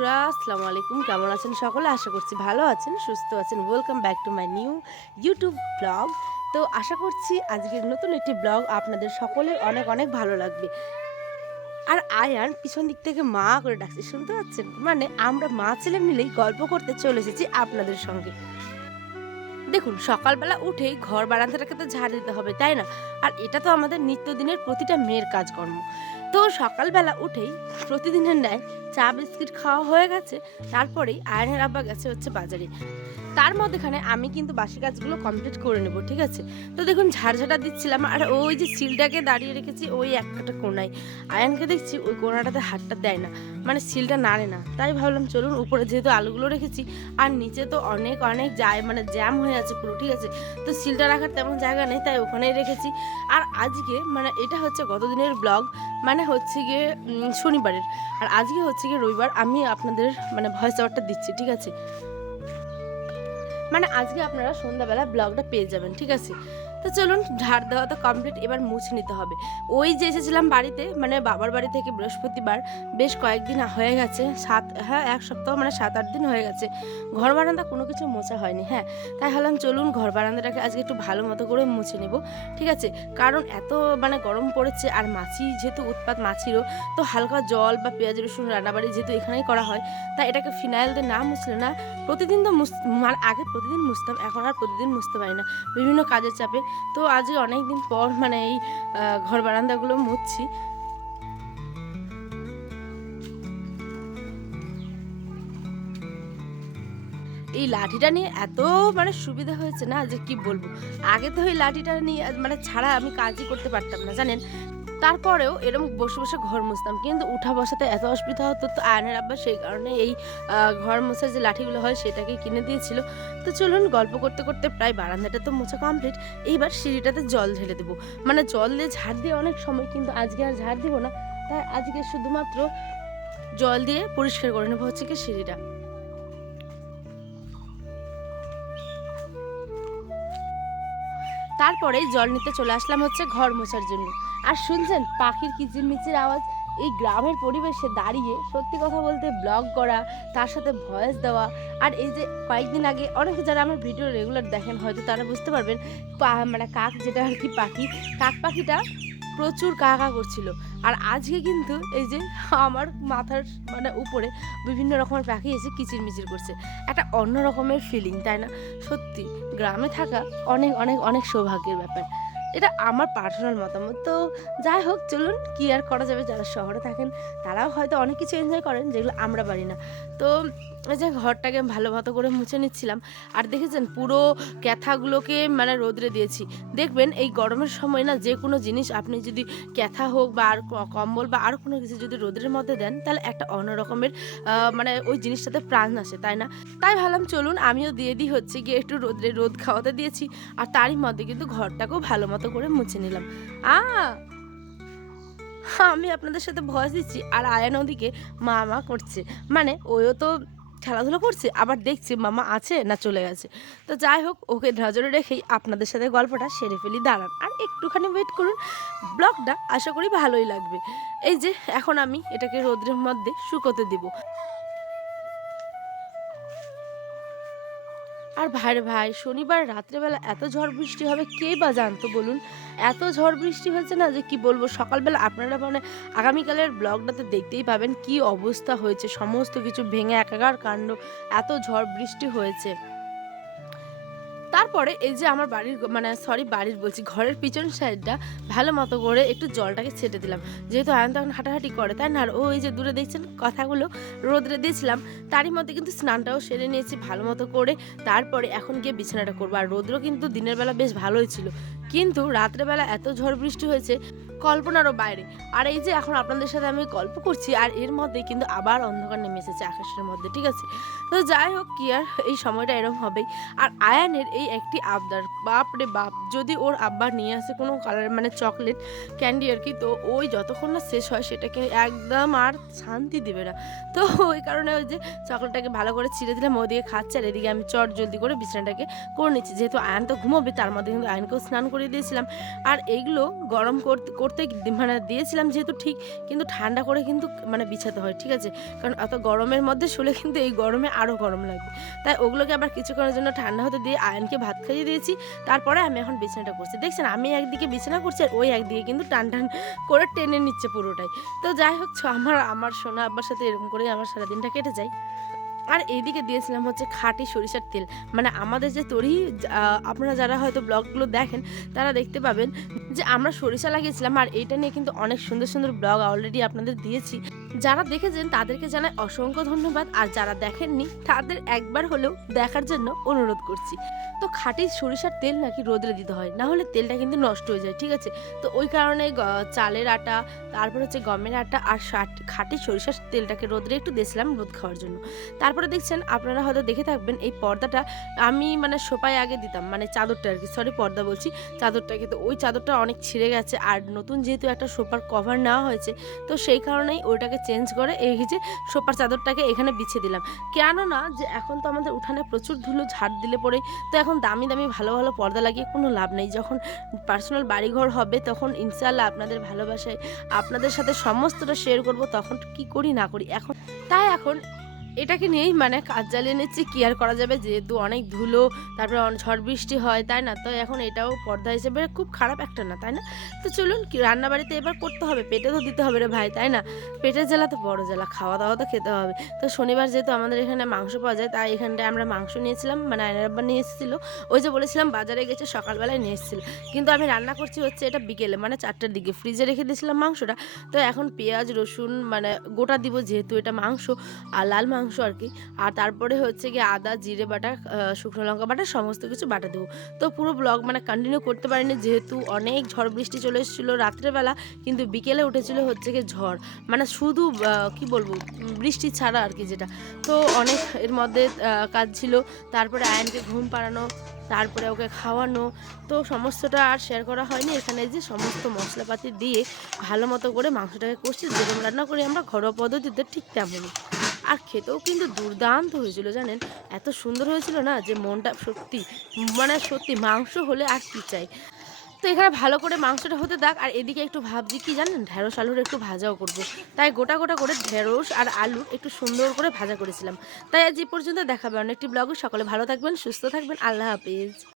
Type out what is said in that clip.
বন্ধুরা, আসসালামু আলাইকুম। কেমন আছেন সকলে? আশা করছি ভালো আছেন, সুস্থ আছেন। Welcome back to my new YouTube blog. তো আশা করছি আজকের নতুন একটি ব্লগ আপনাদের সকলের অনেক অনেক ভালো লাগবে। আর আয়ান পিছন দিক থেকে মা করে ডাকছে, শুনতে পাচ্ছেন? মানে আমরা মা ছেলে মিলেই গল্প করতে চলে এসেছি আপনাদের সঙ্গে। দেখুন, সকালবেলা উঠেই ঘর বারান্দাটাকে তো ঝাড় দিতে হবে, তাই না? আর এটা তো আমাদের নিত্যদিনের প্রতিটা মেয়ের কাজকর্ম। তো সকালবেলা উঠেই প্রতিদিনের ন্যায় চা বিস্কিট খাওয়া হয়ে গেছে। তারপরেই আয়নের আব্বা গেছে হচ্ছে বাজারে। তার মধ্যেখানে আমি কিন্তু বাসি কাজগুলো কমপ্লিট করে নেব, ঠিক আছে? তো দেখুন, ঝাড়ঝাঁটা দিচ্ছিলাম আর ওই যে সিলটাকে দাঁড়িয়ে রেখেছি ওই একটা কোণায়। আয়ানকে দেখছি ওই কোণাটাতে হাতটা দেয় না, মানে সিলটা নাড়ে না। তাই ভাবলাম চলুন উপরে যেহেতু আলুগুলো রেখেছি আর নিচে তো অনেক অনেক যায়, মানে জ্যাম হয়ে আছে পুরো, ঠিক আছে? তো সিলটা রাখার তেমন জায়গা নেই, তাই ওখানেই রেখেছি। আর আজকে মানে এটা হচ্ছে গতদিনের ব্লগ, মানে হচ্ছে গিয়ে শনিবারের। আর আজকে হচ্ছে গিয়ে রবিবার। আমি আপনাদের মানে ভয়েস ওভারটা দিচ্ছি, ঠিক আছে? মানে আজকে আপনারা সন্ধ্যাবেলা ব্লগটা পেয়ে যাবেন, ঠিক আছে? তো চলুন, ঝাড় দেওয়া তো কমপ্লিট, এবার মুছে নিতে হবে। ওই যে এসেছিলাম বাড়িতে, মানে বাবার বাড়ি থেকে বৃহস্পতিবার, বেশ কয়েকদিন হয়ে গেছে, এক সপ্তাহ মানে 7-8 দিন হয়ে গেছে। ঘর বারান্দা কোনো কিছু মোছা হয়নি, হ্যাঁ। তাই ভাবলাম চলুন ঘর বারান্দাটাকে আজকে একটু ভালো মতো করে মুছে নেব, ঠিক আছে? কারণ এত মানে গরম পড়েছে আর মাছি যেহেতু উৎপাত মাছিরও, তো হালকা জল বা পেঁয়াজ রসুন রান্নাবাড়ি যেহেতু এখানেই করা হয়, তাই এটাকে ফিনাইল দিয়ে না মুছলে না, প্রতিদিন তো মানে আগে প্রতিদিন মুছতাম, এখন আর প্রতিদিন মুছতে পারি না বিভিন্ন কাজের চাপে। তো আজকে অনেক দিন পর মানে এই ঘর বারান্দাগুলো মুছছি। এই লাঠিটা নিয়ে এত মানে সুবিধা হয়েছে না যে কি বলবো। আগে তো এই লাঠিটা নিয়ে মানে ছাড়া আমি কাজই করতে পারতাম না, জানেন? তারপরেও এরকম বসে বসে ঘর মুছতাম, কিন্তু উঠা বসাতে এত অসুবিধা হতো। তো আয়নের আব্বা সেই কারণে এই ঘর মোছার যে লাঠিগুলো হয় সেটাকে কিনে দিয়েছিল। তো চলুন গল্প করতে করতে প্রায় বারান্দাটা তো মোছা কমপ্লিট। এইবার সিঁড়িটাতে জল ঢেলে দেবো, মানে জল দিয়ে ঝাড় দিয়ে অনেক সময়, কিন্তু আজকে আর ঝাড় দিব না। তাই আজকে শুধুমাত্র জল দিয়ে পরিষ্কার করে নেবো হচ্ছে কি সিঁড়িটা। তারপরে জল নিতে চলে আসলাম হচ্ছে ঘর মোছার জন্য। আর শুনছেন পাখির কিচিরমিচির আওয়াজ? এই গ্রামের পরিবেশে দাঁড়িয়ে সত্যি কথা বলতে ব্লগ করা, তার সাথে ভয়েস দেওয়া, আর এই যে কয়েকদিন আগে অনেকে যারা আমার ভিডিও রেগুলার দেখেন হয়তো তারা বুঝতে পারবেন, মানে কাক যেটা আর কি পাখি, কাক পাখিটা প্রচুর কা কা করছিল। আর আজকে কিন্তু এই যে আমার মাথার মানে উপরে বিভিন্ন রকমের পাখি এসে কিচিরমিচির করছে। একটা অন্য রকমের ফিলিং, তাই না? সত্যি গ্রামে থাকা অনেক অনেক অনেক সৌভাগ্যের ব্যাপার। এটা আমার পার্সোনাল মতামত। তো যাই হোক, চলুন, কি আর করা যাবে, যারা শহরে থাকেন তারাও হয়তো অনেক কিছু এনজয় করেন যেগুলো আমরা পারি না। তো এই যে ঘরটাকে ভালো মতো করে মুছে নিচ্ছিলাম। আর দেখেছেন পুরো ক্যাথাগুলোকে মানে রোদরে দিয়েছি। দেখবেন এই গরমের সময় না, যে কোনো জিনিস আপনি যদি ক্যাথা হোক বা আর কম্বল বা আরও কোনো কিছু যদি রোদের মধ্যে দেন, তাহলে একটা অন্য রকমের মানে ওই জিনিসটাতে প্রাণ আসে, তাই না? তাই ভাবলাম চলুন আমিও দিয়ে দিই, হচ্ছে গিয়ে একটু রোদ খাওয়াতে দিয়েছি। আর তারই মধ্যে কিন্তু ঘরটাকেও ভালো মতো করে মুছে নিলাম। আ আমি আপনাদের সাথে ভয়েস দিচ্ছি আর আয়ান ওদিকে মা মা করছে, মানে ওও তো খেলাধুলা করছে, আবার দেখছে মামা আছে না চলে গেছে। তো যাই হোক, ওকে নজরে রেখেই আপনাদের সাথে গল্পটা সেরে ফেলি। দাঁড়ান আর একটুখানি ওয়েট করুন, ব্লগটা আশা করি ভালোই লাগবে। এই যে এখন আমি এটাকে রোদ্রের মধ্যে শুকোতে দিব। আর ভাইরে ভাই, শনিবার রাত্রেবেলা এত ঝড় বৃষ্টি হবে কে বা জানতো বলুন? এত ঝড় বৃষ্টি হয়েছে না যে কি বলবো। সকালবেলা আপনারা মানে আগামীকালের ব্লগটাতে দেখতেই পাবেন কি অবস্থা হয়েছে, সমস্ত কিছু ভেঙে একাকার কাণ্ড, এত ঝড় বৃষ্টি হয়েছে। তারপরে এই যে আমার বাড়ির মানে সরি বাড়ির বলছি, ঘরের পিছন সাইডটা ভালো মতো করে একটু জলটাকে ছেটে দিলাম, যেহেতু আয়ন তখন হাঁটাহাঁটি করে, তাই না? আর ওই যে দূরে দেখছেন কথাগুলো রোদরে দিয়েছিলাম, তারই মধ্যে কিন্তু স্নানটাও সেরে নিয়েছি ভালো মতো করে। তারপরে এখন গিয়ে বিছানাটা করবো। আর রোদ্র কিন্তু দিনের বেলা বেশ ভালোই ছিল, কিন্তু রাত্রেবেলা এত ঝড় বৃষ্টি হয়েছে কল্পনারও বাইরে। আর এই যে এখন আপনাদের সাথে আমি গল্প করছি আর এর মধ্যে কিন্তু আবার অন্ধকার নেমে এসেছে আকাশের মধ্যে, ঠিক আছে? তো যাই হোক, কি আর, এই সময়টা এরকম হবেই। আর আয়ানের এই একটি আবদার, বাপ রে বাপ, যদি ওর আব্বা নিয়ে আসে কোনো কালার মানে চকলেট ক্যান্ডি আর কি, তো ওই যতক্ষণ না শেষ হয় সেটাকে একদম আর শান্তি দিবে না। তো ওই কারণে ওই যে চকলেটটাকে ভালো করে ছিঁড়ে দিলাম, ওদিকে খাচ্ছে আর এদিকে আমি চট জলদি করে বিছানাটাকে করে নিচ্ছি। যেহেতু আয়ন তো ঘুমোবে, তার মধ্যে কিন্তু আয়নকেও স্নান করে দিয়েছিলাম। আর এইগুলো গরম করতে করতে করতে মানে দিয়েছিলাম যেহেতু ঠিক, কিন্তু ঠান্ডা করে কিন্তু মানে বিছাতে হয়, ঠিক আছে? কারণ এত গরমের মধ্যে শুলে কিন্তু এই গরমে আরও গরম লাগবে। তাই ওগুলোকে আবার কিছুক্ষণের জন্য ঠান্ডা হতে দিয়ে আয়নকে ভাত খাইয়ে দিয়েছি। তারপরে আমি এখন বিছানাটা করছি। দেখছেন আমি একদিকে বিছানা করছি আর ওই একদিকে কিন্তু টান করে টেনে নিচ্ছে পুরোটাই। তো যাই হোক আমার সোনা আব্বার সাথে এরকম করেই আমার সারাদিনটা কেটে যায়। আর এইদিকে দিয়েছিলাম হচ্ছে খাঁটি সরিষার তেল। মানে আমাদের যে তরি, আপনারা যারা হয়তো ব্লগগুলো দেখেন তারা দেখতে পাবেন যে আমরা সরিষা লাগিয়েছিলাম, আর এইটা নিয়ে কিন্তু অনেক সুন্দর সুন্দর ব্লগ অলরেডি আপনাদের দিয়েছি। যারা দেখেছেন তাদেরকে জানাই অসংখ্য ধন্যবাদ, আর যারা দেখেননি তাদের একবার হলেও দেখার জন্য অনুরোধ করছি। তো খাঁটি সরিষার তেল নাকি রোদে দিতে হয়, না হলে তেলটা কিন্তু নষ্ট হয়ে যায়, ঠিক আছে? তো ওই কারণে চালের আটা, তারপর হচ্ছে গমের আটা আর খাঁটি সরিষার তেলটাকে রোদে একটু দিয়েছিলাম রোদ খাওয়ার জন্য। তারপরে দেখছেন আপনারা হয়তো দেখে থাকবেন এই পর্দাটা আমি মানে সোফায় আগে দিতাম, মানে চাদরটা আর কি, সরি পর্দা বলছি, চাদরটাকে। তো ওই চাদরটা অনেক ছিঁড়ে গেছে, আর নতুন যেহেতু একটা সোফার কভার নেওয়া হয়েছে, তো সেই কারণেই ওইটাকে চেঞ্জ করে এই যে সোফার চাদরটাকে এখানে বিছিয়ে দিলাম। কেননা যে এখন তো আমাদের উঠানে প্রচুর ধুলো, ঝাড় দিলে পরেই তো এখন দামি দামি ভালো ভালো পর্দা লাগিয়ে কোনো লাভ নেই। যখন পার্সোনাল বাড়িঘর হবে তখন ইনশাআল্লাহ আপনাদের ভালোবাসায় আপনাদের সাথে সমস্তটা শেয়ার করব, তখন কি করি না করি এখন। তাই এখন এটাকে নিয়েই মানে কাজ চালিয়ে নিচ্ছি, কি আর করা যাবে, যেহেতু অনেক ধুলো, তারপরে ঝড় বৃষ্টি হয়, তাই না? তো এখন এটাও পর্দা হিসেবে খুব খারাপ একটা না, তাই না? তো চলুন কি রান্নাবাড়িতে এবার করতে হবে, পেটে তো দিতে হবে রে ভাই, তাই না? পেটের জ্বালা তো বড় জ্বালা, খাওয়া দাওয়া তো খেতে হবে। তো শনিবার যেহেতু আমাদের এখানে মাংস পাওয়া যায়, তাই এখানটায় আমরা মাংস নিয়েছিলাম, মানে আয়নার আব্বা নিয়ে এসেছিলো। ওই যে বলেছিলাম বাজারে গেছে সকালবেলায় নিয়ে এসেছিলো, কিন্তু আমি রান্না করছি হচ্ছে এটা বিকেলে, মানে 4টার দিকে ফ্রিজে রেখে দিয়েছিলাম মাংসটা। তো এখন পেঁয়াজ রসুন মানে গোটা দিব, যেহেতু এটা মাংস আর লাল মাংস আর কি। আর তারপরে হচ্ছে গিয়ে আদা জিরে বাটা, শুকনো লঙ্কা বাটা, সমস্ত কিছু বাটা দেবো। তো পুরো ব্লগ মানে কন্টিনিউ করতে পারিনি, যেহেতু অনেক ঝড় বৃষ্টি চলে এসেছিলো রাত্রেবেলা, কিন্তু বিকেলে উঠেছিল হচ্ছে গিয়ে ঝড়, মানে শুধু কি বলবো বৃষ্টি ছাড়া আর কি, যেটা তো অনেক এর মধ্যে কাজ ছিল। তারপরে আয়নকে ঘুম পাড়ানো, তারপরে ওকে খাওয়ানো, তো সমস্তটা আর শেয়ার করা হয়নি। এখানে যে সমস্ত মশলাপাতি দিয়ে ভালো মতো করে মাংসটাকে কষছি, যেরকম রান্না করি আমরা ঘরোয়া পদ্ধতিতে, ঠিক তেমনই। আর খেতেও কিন্তু দুর্দান্ত হয়েছিল জানেন, এত সুন্দর হয়েছিল না যে মনটা সত্যি, মানে সত্যি মাংস হলে আর কি চাই। তো এখানে ভালো করে মাংসটা হতে থাক, আর এদিকে একটু ভাবছি কি জানেন, ঢেঁড়স আলুর একটু ভাজাও করব। তাই গোটা গোটা করে ঢেঁড়স আর আলু একটু সুন্দর করে ভাজা করেছিলাম। তাই আজ এই পর্যন্ত, দেখাবে অন্য একটি ব্লগে। সকলে ভালো থাকবেন, সুস্থ থাকবেন, আল্লাহ হাফিজ।